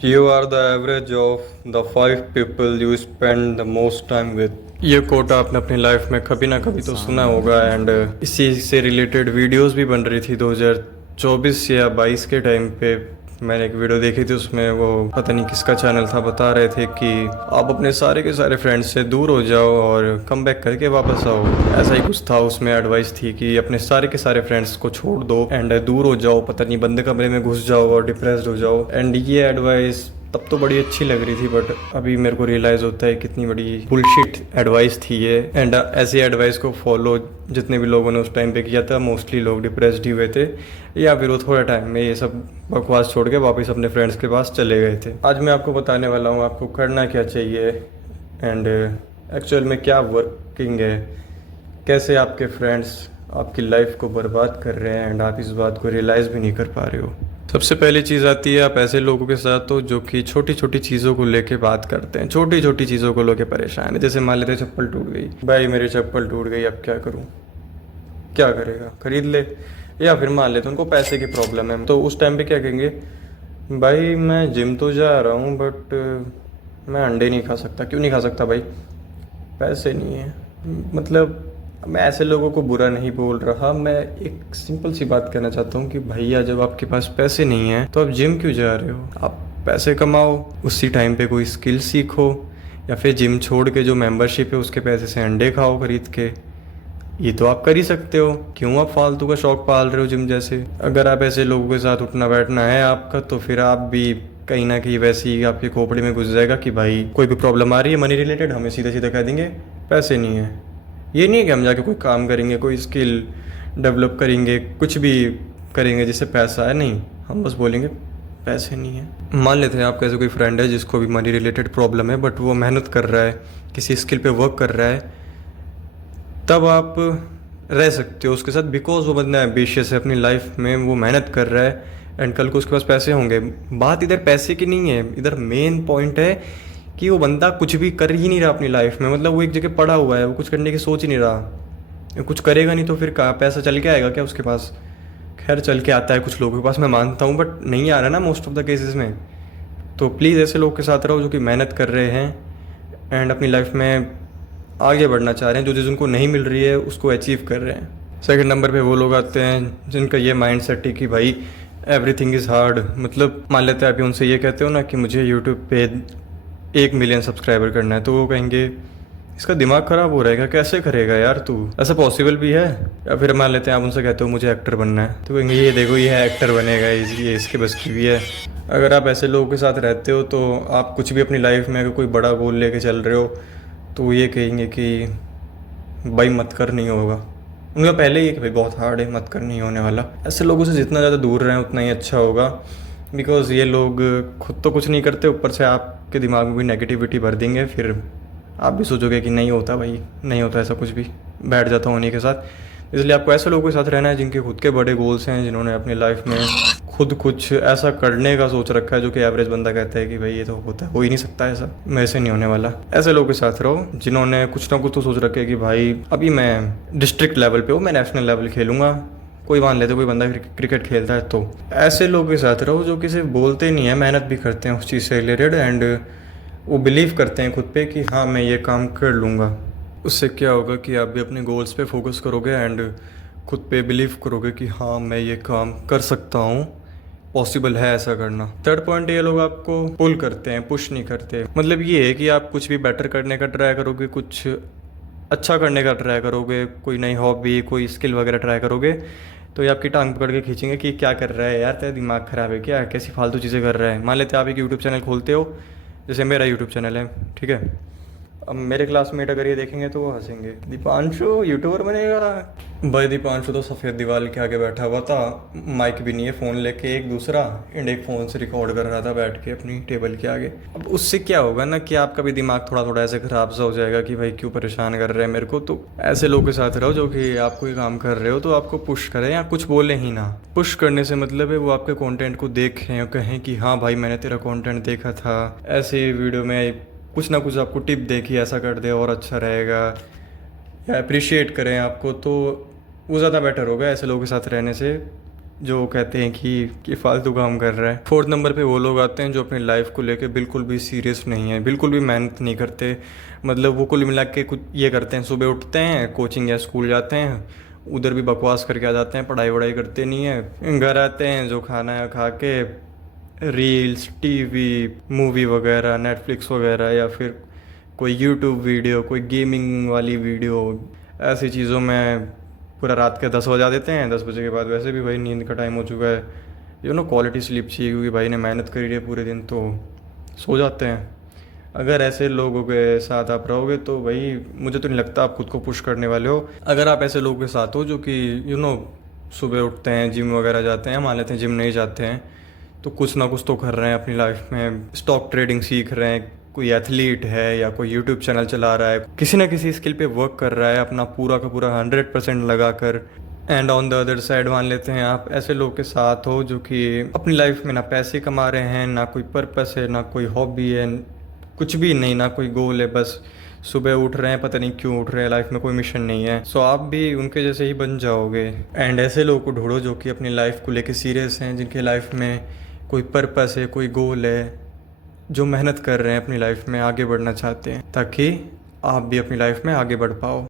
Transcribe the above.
You are the average of the 5 people you spend the most time with. ये coat आपने अपनी life में कभी ना कभी तो सुना होगा एंड इसी से रिलेटेड वीडियोस भी बन रही थी 2024 या 22 के टाइम पे। मैंने एक वीडियो देखी थी, उसमें वो पता नहीं किसका चैनल था, बता रहे थे कि आप अपने सारे के सारे फ्रेंड्स से दूर हो जाओ और कम बैक करके वापस आओ। ऐसा ही कुछ था, उसमें एडवाइस थी कि अपने सारे के सारे फ्रेंड्स को छोड़ दो एंड दूर हो जाओ, पता नहीं बंद कमरे में घुस जाओ और डिप्रेस्ड हो जाओ। एंड ये एडवाइस तब तो बड़ी अच्छी लग रही थी, बट अभी मेरे को रियलाइज़ होता है कितनी बड़ी बुलशिट एडवाइस थी ये। एंड ऐसी एडवाइस को फॉलो जितने भी लोगों ने उस टाइम पे किया था, मोस्टली लोग डिप्रेस्ड ही हुए थे, या फिर वो थोड़े टाइम में ये सब बकवास छोड़ के वापस अपने फ्रेंड्स के पास चले गए थे। आज मैं आपको बताने वाला हूँ आपको करना क्या चाहिए एंड एक्चुअल में क्या वर्किंग है, कैसे आपके फ्रेंड्स आपकी लाइफ को बर्बाद कर रहे हैं एंड आप इस बात को रियलाइज़ भी नहीं कर पा रहे हो। सबसे पहली चीज़ आती है आप ऐसे लोगों के साथ हो जो कि छोटी छोटी चीज़ों को लेके बात करते हैं, छोटी छोटी चीज़ों को लेके परेशान है। जैसे मान लेते हैं चप्पल टूट गई, भाई मेरी चप्पल टूट गई, अब क्या करूँ, क्या करेगा, खरीद ले। या फिर मान लेते हैं उनको पैसे की प्रॉब्लम है, तो उस टाइम पे क्या कहेंगे, भाई मैं जिम तो जा रहा हूँ बट मैं अंडे नहीं खा सकता। क्यों नहीं खा सकता भाई? पैसे नहीं है। मतलब मैं ऐसे लोगों को बुरा नहीं बोल रहा, मैं एक सिंपल सी बात कहना चाहता हूँ कि भैया जब आपके पास पैसे नहीं हैं तो आप जिम क्यों जा रहे हो? आप पैसे कमाओ, उसी टाइम पे कोई स्किल सीखो, या फिर जिम छोड़ के जो मेंबरशिप है उसके पैसे से अंडे खाओ खरीद के। ये तो आप कर ही सकते हो, क्यों आप फालतू का शौक पाल रहे हो जिम जैसे? अगर आप ऐसे लोगों के साथ उठना बैठना है आपका, तो फिर आप भी कहीं ना कहीं वैसे ही आपके खोपड़ी में घुस जाएगा कि भाई कोई भी प्रॉब्लम आ रही है मनी रिलेटेड, हमें सीधा सीधा कह देंगे पैसे नहीं है। ये नहीं है कि हम जाके कोई काम करेंगे, कोई स्किल डेवलप करेंगे, कुछ भी करेंगे जिससे पैसा आए, नहीं, हम बस बोलेंगे पैसे नहीं है। मान लेते हैं आपका ऐसे कोई फ्रेंड है जिसको भी मनी रिलेटेड प्रॉब्लम है, बट वो मेहनत कर रहा है, किसी स्किल पे वर्क कर रहा है, तब आप रह सकते हो उसके साथ, बिकॉज वो बंदा एम्बिशियस है अपनी लाइफ में, वो मेहनत कर रहा है एंड कल को उसके पास पैसे होंगे। बात इधर पैसे की नहीं है, इधर मेन पॉइंट है कि वो बंदा कुछ भी कर ही नहीं रहा अपनी लाइफ में। मतलब वो एक जगह पड़ा हुआ है, वो कुछ करने की सोच ही नहीं रहा, कुछ करेगा नहीं तो फिर कहाँ पैसा चल के आएगा क्या उसके पास? खैर चल के आता है कुछ लोगों के पास, मैं मानता हूँ, बट नहीं आ रहा ना मोस्ट ऑफ द केसेस में। तो प्लीज़ ऐसे लोग के साथ रहो जो कि मेहनत कर रहे हैं एंड अपनी लाइफ में आगे बढ़ना चाह रहे हैं, जो चीज़ उनको नहीं मिल रही है उसको अचीव कर रहे हैं। सेकंड नंबर पे वो लोग आते हैं जिनका ये माइंड सेट है कि भाई एवरीथिंग इज़ हार्ड। मतलब मान लेते हैं आप उनसे ये कहते हो ना कि मुझे यूट्यूब पे 1 मिलियन सब्सक्राइबर करना है, तो वो कहेंगे इसका दिमाग ख़राब हो रहेगा, कैसे करेगा यार तू, ऐसा पॉसिबल भी है? या फिर मान लेते हैं आप उनसे कहते हो मुझे एक्टर बनना है, तो कहेंगे ये देखो ये एक्टर बनेगा, ये इसके बस की भी है। अगर आप ऐसे लोगों के साथ रहते हो तो आप कुछ भी अपनी लाइफ में अगर कोई बड़ा गोल लेके चल रहे हो तो ये कहेंगे कि भाई मत कर, नहीं होगा। उनका पहले ही कि भाई बहुत हार्ड है, मत कर, नहीं होने वाला। ऐसे लोगों से जितना ज़्यादा दूर रहें उतना ही अच्छा होगा, बिकॉज़ ये लोग खुद तो कुछ नहीं करते, ऊपर से आपके दिमाग में भी नेगेटिविटी भर देंगे, फिर आप भी सोचोगे कि नहीं होता भाई, नहीं होता ऐसा कुछ भी, बैठ जाता हूँ उन्हीं के साथ। इसलिए आपको ऐसे लोगों के साथ रहना है जिनके खुद के बड़े गोल्स हैं, जिन्होंने अपनी लाइफ में खुद कुछ ऐसा करने का सोच रखा है जो कि एवरेज बंदा कहता है कि भाई ये तो होता है, हो ही नहीं सकता ऐसा, मेरे से नहीं होने वाला। ऐसे लोगों के साथ रहो जिन्होंने कुछ ना कुछ तो सोच रखे कि भाई अभी मैं डिस्ट्रिक्ट लेवल पे हूँ, मैं नेशनल लेवल खेलूँगा। कोई मान लेते कोई बंदा क्रिकेट खेलता है, तो ऐसे लोगों के साथ रहो जो कि सिर्फ बोलते नहीं है, मेहनत भी करते हैं उस चीज़ से रिलेटेड एंड वो बिलीव करते हैं खुद पे कि हाँ मैं ये काम कर लूँगा। उससे क्या होगा कि आप भी अपने गोल्स पे फोकस करोगे एंड खुद पे बिलीव करोगे कि हाँ मैं ये काम कर सकता हूँ, पॉसिबल है ऐसा करना। थर्ड पॉइंट, ये लोग आपको पुल करते हैं, पुश नहीं करते। मतलब ये है कि आप कुछ भी बेटर करने का ट्राई करोगे, कुछ अच्छा करने का ट्राई करोगे, कोई नई हॉबी, कोई स्किल वगैरह ट्राई करोगे, तो ये आपकी टांग पकड़ के खींचेंगे कि क्या कर रहा है यार, तेरा दिमाग ख़राब है क्या, कैसी फालतू चीज़ें कर रहा है। मान लेते हैं आप एक यूट्यूब चैनल खोलते हो, जैसे मेरा यूट्यूब चैनल है, ठीक है। अब मेरे क्लासमेट अगर ये देखेंगे तो वो हंसेंगे, दीपांशु यूट्यूबर बनेगा। भाई दीपांशु तो सफ़ेद दीवार के आगे बैठा हुआ था, माइक भी नहीं है, फ़ोन लेके एक दूसरा एंड एक फ़ोन से रिकॉर्ड कर रहा था बैठ के अपनी टेबल के आगे। अब उससे क्या होगा ना कि आपका भी दिमाग थोड़ा थोड़ा ऐसे ख़राब सा हो जाएगा कि भाई क्यों परेशान कर रहे हैं मेरे को। तो ऐसे लोगों के साथ रहो जो कि आप कोई काम कर रहे हो तो आपको पुश करें या कुछ बोले ही ना। पुश करने से मतलब है वो आपके कंटेंट को देखें और कहें कि हाँ भाई मैंने तेरा कंटेंट देखा था, ऐसे वीडियो में कुछ ना कुछ आपको टिप देखी, ऐसा कर दे और अच्छा रहेगा, या अप्रिशिएट करें आपको, तो वो ज़्यादा बेटर होगा ऐसे लोगों के साथ रहने से। जो कहते हैं कि फालतू काम कर रहा है। फोर्थ नंबर पे वो लोग आते हैं जो अपनी लाइफ को लेके बिल्कुल भी सीरियस नहीं है, बिल्कुल भी मेहनत नहीं करते। मतलब वो कुल मिला के कुछ ये करते हैं, सुबह उठते हैं, कोचिंग या स्कूल जाते हैं, उधर भी बकवास करके आ जाते हैं, पढ़ाई वढ़ाई करते नहीं है, घर आते हैं, जो खाना है खा के रील्स, टीवी, मूवी वगैरह, नेटफ्लिक्स वगैरह, या फिर कोई यूट्यूब वीडियो, कोई गेमिंग वाली वीडियो, ऐसी चीज़ों में पूरा रात के 10 बजा देते हैं। 10 बजे के बाद वैसे भी भाई नींद का टाइम हो चुका है, क्वालिटी स्लीप चाहिए, क्योंकि भाई ने मेहनत करी है पूरे दिन, तो सो जाते हैं। अगर ऐसे लोगों के साथ आप रहोगे तो भाई मुझे तो नहीं लगता आप खुद को पुश करने वाले हो। अगर आप ऐसे लोगों के साथ हो जो कि सुबह उठते हैं, जिम वगैरह जाते हैं, मान लेते हैं जिम नहीं जाते हैं, तो कुछ ना कुछ तो कर रहे हैं अपनी लाइफ में, स्टॉक ट्रेडिंग सीख रहे हैं, कोई एथलीट है या कोई यूट्यूब चैनल चला रहा है, किसी ना किसी स्किल पे वर्क कर रहा है अपना पूरा का पूरा 100% लगा कर। And on the other side मान लेते हैं आप ऐसे लोग के साथ हो जो कि अपनी लाइफ में ना पैसे कमा रहे हैं, ना कोई पर्पस है, ना कोई हॉबी है, कुछ भी नहीं, ना कोई गोल है, बस सुबह उठ रहे हैं, पता नहीं क्यों उठ रहे हैं, लाइफ में कोई मिशन नहीं है। सो आप भी उनके जैसे ही बन जाओगे। एंड ऐसे लोगों को ढूंढो जो कि अपनी लाइफ को लेके सीरियस हैं, जिनके लाइफ में कोई पर्पस है, कोई गोल है, जो मेहनत कर रहे हैं अपनी लाइफ में, आगे बढ़ना चाहते हैं, ताकि आप भी अपनी लाइफ में आगे बढ़ पाओ।